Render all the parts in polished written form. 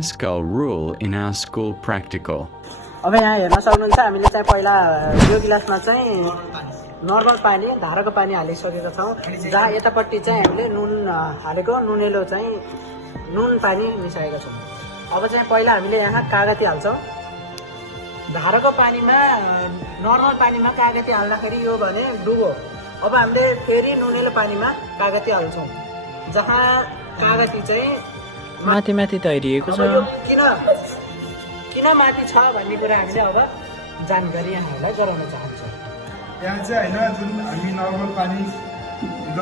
Pascal rule in our school practical. अब यहाँ हेर्न सक्नुहुन्छ हामीले चाहिँ पहिला यो गिलासमा चाहिँ नर्मल पानी धाराको पानी हालिसकेका छौँ जहाँ यतापट्टि चाहिँ हामीले नुन हालेको नुनेलो चाहिँ नुन पानी मिसाएका छौँ। अब चाहिँ पहिला हामीले यहाँ कागती हाल्छौँ धाराको पानीमा नर्मल पानीमा कागती हाल्दाखेरि यो भने डुबो। अब हामीले फेरि नुनेलो पानीमा कागती हाल्छौँ जहाँ कागती चाहिँ माथि माथि तैरिएको छ। किन माथि छ भन्ने कुरा हामीले अब जानकारी यहाँहरूलाई गराउन चाहन्छौँ। यहाँ चाहिँ होइन जुन हामी नर्मल पानी र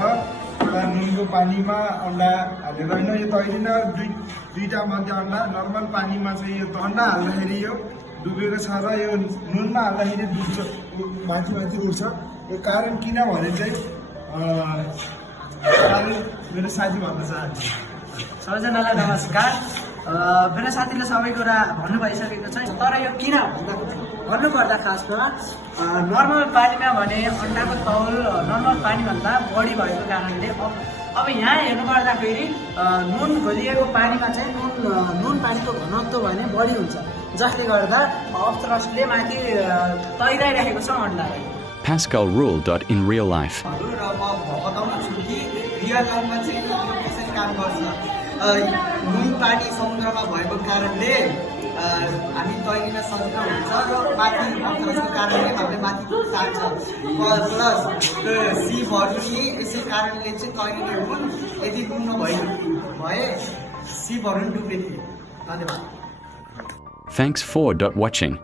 एउटा नुनको पानीमा अन्डा हालेर होइन यो तैरिन दुईटा मध्ये अन्डा नर्मल पानीमा चाहिँ यो अन्डा हाल्दाखेरि यो डुबेको छ र यो नुनमा हाल्दाखेरि डुब्छ माथि माथि उठ्छ। यो कारण किन भने चाहिँ मेरो साथी भन्न चाहन्छु। सबैजनालाई नमस्कार। मेरो साथीले सबै कुरा भन्नु भइसकेको छ तर यो किन भन्नुपर्दा खासमा नर्मल पानीमा भने अन्डाको तौल नर्मल पानीभन्दा बढी भएको कारणले अब यहाँ हेर्नुपर्दाखेरि नुन घोलिएको पानीमा चाहिँ नुन पानीको घनत्व भने बढी हुन्छ जसले गर्दा अप्सरसले माथि तैराइरहेको छ अन्डालाई। Pascal rule. In real life. र म बताउन छु कि रियल लाइफमा चाहिँ यसरी काम गर्छ। नुन पानी समुद्रमा भएको कारणले हामी तैरिन सजिलो हुन्छ र माथि अप्सरसको कारणले हामीले माथि तान्छ प्लस सिपहरू नि यसै कारणले चाहिँ तैरिने हुन्। यदि नुन भए सिपहरू डुब्ने थिए। धन्यवाद। Thanks for watching.